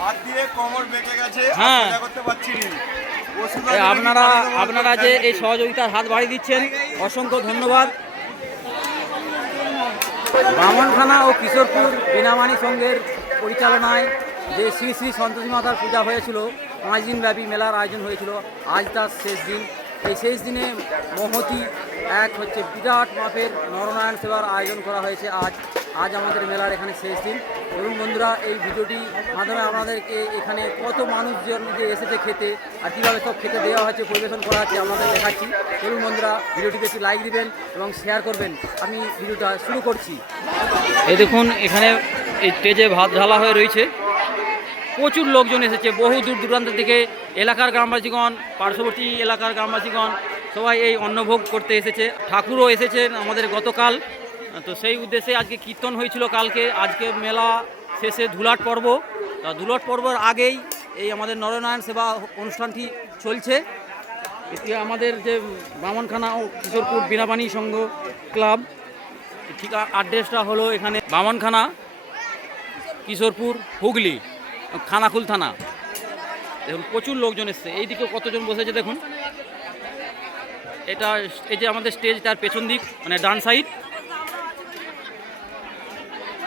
হাত দিয়ে কোমর বেঁকে গেছে, হ্যাঁ সোজা করতে পারছি না। আপনারা যে এই সহযোগিতার হাত বাড়িয়ে দিচ্ছেন, অসংখ্য ধন্যবাদ। ব্রাহ্মণখানা ও কিশোরপুর বীণামাণি সংঘের পরিচালনায় যে শ্রী শ্রী সন্তোষী মাতার পূজা হয়েছিল, 5 দিনব্যাপী মেলার আয়োজন হয়েছিল। আজ তার শেষ দিন। এই শেষ দিনে মহতি এক হচ্ছে বিরাট মাপের নরনারায়ণ সেবার আয়োজন করা হয়েছে। আজ আমাদের মেলার এখানে শেষ দিন। এবং বন্ধুরা, এই ভিডিওটি মাধ্যমে আপনাদেরকে এখানে কত মানুষজন যে এসেছে খেতে আর কীভাবে সব খেতে দেওয়া হচ্ছে, পরিবেশন করা হচ্ছে আপনাদের দেখাচ্ছি। এবং বন্ধুরা, ভিডিওটিতে একটি লাইক দিবেন এবং শেয়ার করবেন। আমি ভিডিওটা শুরু করছি। এই দেখুন, এখানে এই স্টেজে ভাত ঢালা হয়ে রয়েছে। প্রচুর লোকজন এসেছে, বহু দূর দূরান্ত থেকে এলাকার গ্রামবাসীগণ, পার্শ্ববর্তী এলাকার গ্রামবাসীগণ সবাই এই অন্নভোগ করতে এসেছে। ঠাকুরও এসেছেন আমাদের গতকাল, তো সেই উদ্দেশ্যে আজকে কীর্তন হয়েছিল কালকে। আজকে মেলা শেষে ধুলাট পর্ব। ধুলাট পর্বের আগেই এই আমাদের নরনারায়ণ সেবা অনুষ্ঠানটি চলছে। এটি আমাদের যে ব্রাহ্মণখানা ও কিশোরপুর বীণামাণি সংঘ ক্লাব, ঠিক অ্যাড্রেসটা হলো এখানে ব্রাহ্মণখানা, কিশোরপুর, হুগলি, খানাকুল থানা। দেখুন প্রচুর লোকজন এসছে। এইদিকে কতজন বসেছে দেখুন। এটা এই যে আমাদের স্টেজ, তার পেছন দিক মানে ডান সাইড।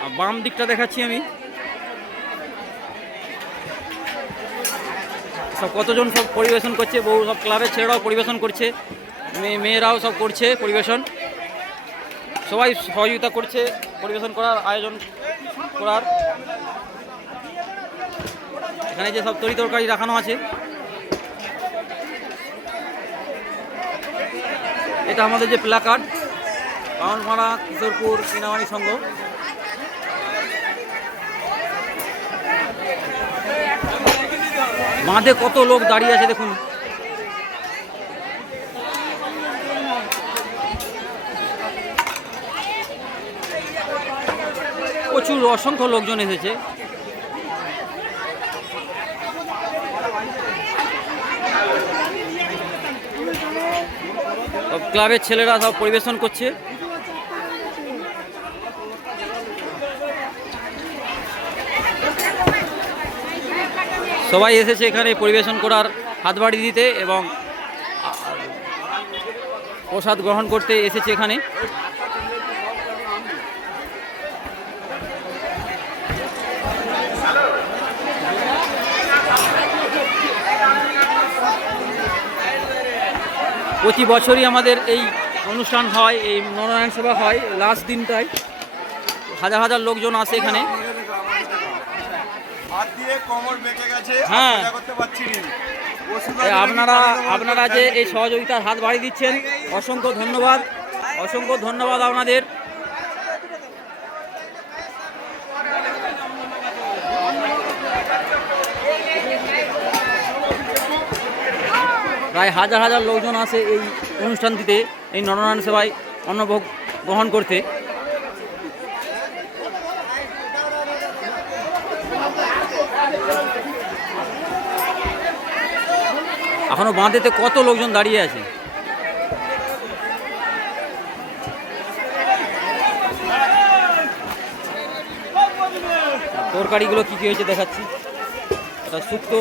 আর বাম দিকটা দেখাচ্ছি আমি। সব কতজন সব পরিবেশন করছে, বহু সব ক্লাবের ছেলেরাও পরিবেশন করছে, মেয়েরাও সব করছে পরিবেশন। সবাই সহযোগিতা করছে পরিবেশন করার, আয়োজন করার। এখানে যে সব তরি তরকারি রাখানো আছে, এটা আমাদের যে প্ল্যাকার্ড, ব্রাহ্মণখানা কিশোরপুর বীণামাণি সংঘ। বাঁধে কত লোক দাঁড়িয়ে আছে দেখুন। প্রচুর অসংখ্য লোকজন এসেছে। সব ক্লাবের ছেলেরা সব পরিবেশন করছে। সবাই এসেছে এখানে পরিবেশন করার, হাত বাড়িয়ে দিতে এবং প্রসাদ গ্রহণ করতে এসেছে এখানে। প্রতি বছরই আমাদের এই অনুষ্ঠান হয়, এই নরনারায়ণ সেবা হয় লাস্ট দিনটায়। হাজার হাজার লোকজন আসে এখানে। হাত দিয়ে কোমর বেঁকে গেছে, হ্যাঁ সোজা করতে পারছি না। আপনারা যে এই সহযোগিতার হাত বাড়িয়ে দিচ্ছেন, অসংখ্য ধন্যবাদ। অসংখ্য ধন্যবাদ আপনাদের। প্রায় হাজার হাজার লোকজন আসে এই অনুষ্ঠানটিতে, এই নরনারায়ণ সেবায় অন্নভোগ গ্রহণ করতে। এখনো বাঁধেতে কত লোকজন দাঁড়িয়ে আছে। তরকারিগুলো কি কি হয়েছে দেখাচ্ছি। এটা শুক্তো,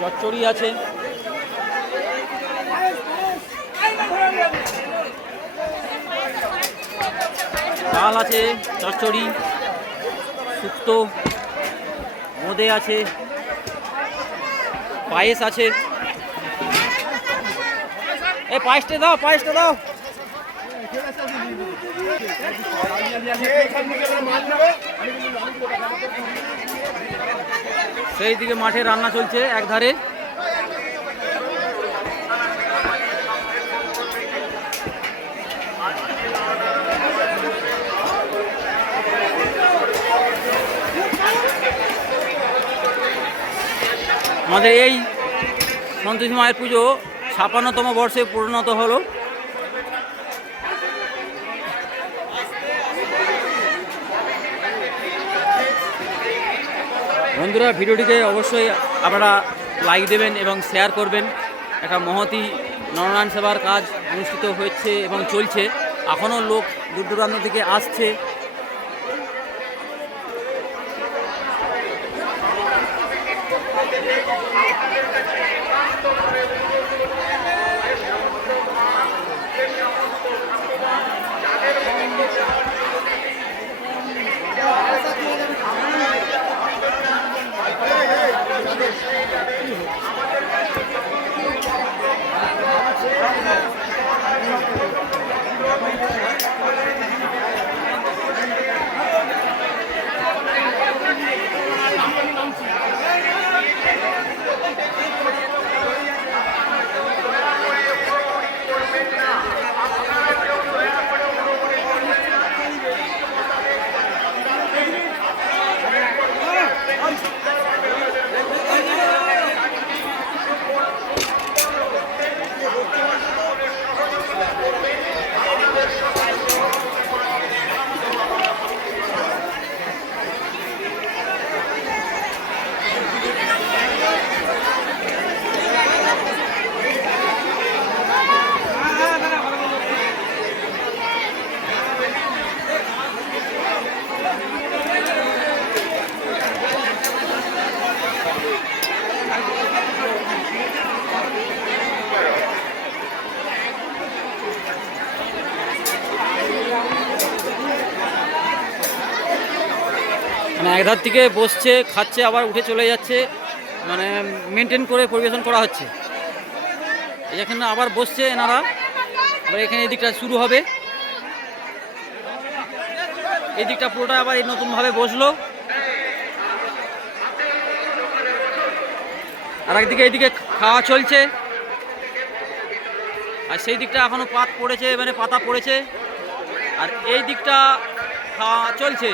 চচ্চড়ি আছে, ডাল আছে, চচ্চড়ি, শুক্তো, বোঁদে আছে, পায়েস আছে। এই পায়েসটা দাও, পায়েসটা দাও। সেই দিকে মাঠে রান্না চলছে একধারে। আমাদের এই সন্তোষী মায়ের পুজো ৫৬তম বর্ষে পরিণত হলো। বন্ধুরা, ভিডিওটিকে অবশ্যই আপনারা লাইক দেবেন এবং শেয়ার করবেন। একটা মহতী নরনারায়ণ সেবার কাজ অনুষ্ঠিত হচ্ছে এবং চলছে। এখনও লোক দূর দূরান্ত থেকে আসছে। মানে একধার থেকে বসছে, খাচ্ছে, আবার উঠে চলে যাচ্ছে, মানে মেনটেন করে পরিবেশন করা হচ্ছে। এখানে আবার বসছে এনারা, আবার এখানে এই দিকটা শুরু হবে, এই দিকটা পুরোটা আবার এই নতুনভাবে বসলো। আর একদিকে এইদিকে খাওয়া চলছে, আর সেই দিকটা এখনো পাত পড়েছে, মানে পাতা পড়েছে, আর এই দিকটা খাওয়া চলছে।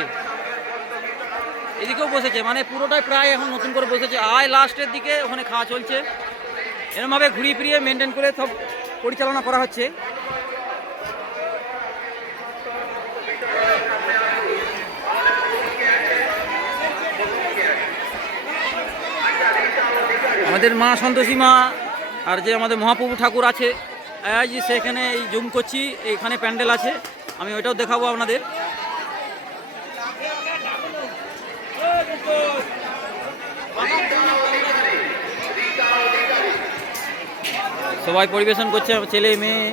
এদিকেও বসেছে, মানে পুরোটাই প্রায় এখন নতুন করে বসেছে। আয় লাস্টের দিকে ওখানে খাওয়া চলছে। এরমভাবে ঘুরিয়ে ফিরিয়ে মেনটেন করে সব পরিচালনা করা হচ্ছে। আমাদের মা সন্তোষী মা আর যে আমাদের মহাপ্রভু ঠাকুর আছে, যে সেখানে এই জুম করছি, এইখানে প্যান্ডেল আছে, আমি ওইটাও দেখাবো আপনাদের। সবাই পরিবেশন করছে, ছেলে মেয়ে।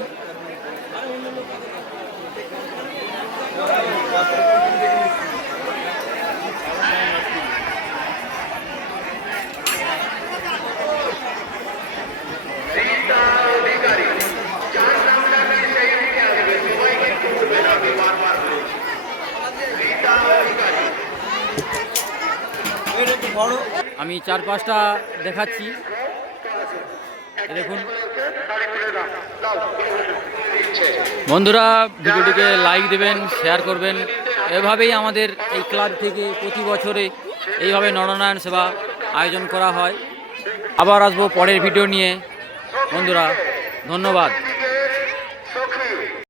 আমি 4-5টা দেখাচ্ছি, দেখুন বন্ধুরা। ভিডিওটিকে লাইক দেবেন, শেয়ার করবেন। এভাবেই আমাদের এই ক্লাব থেকে প্রতি বছরে এইভাবে নরনারায়ণ সেবা আয়োজন করা হয়। আবার আসবো পরের ভিডিও নিয়ে বন্ধুরা, ধন্যবাদ।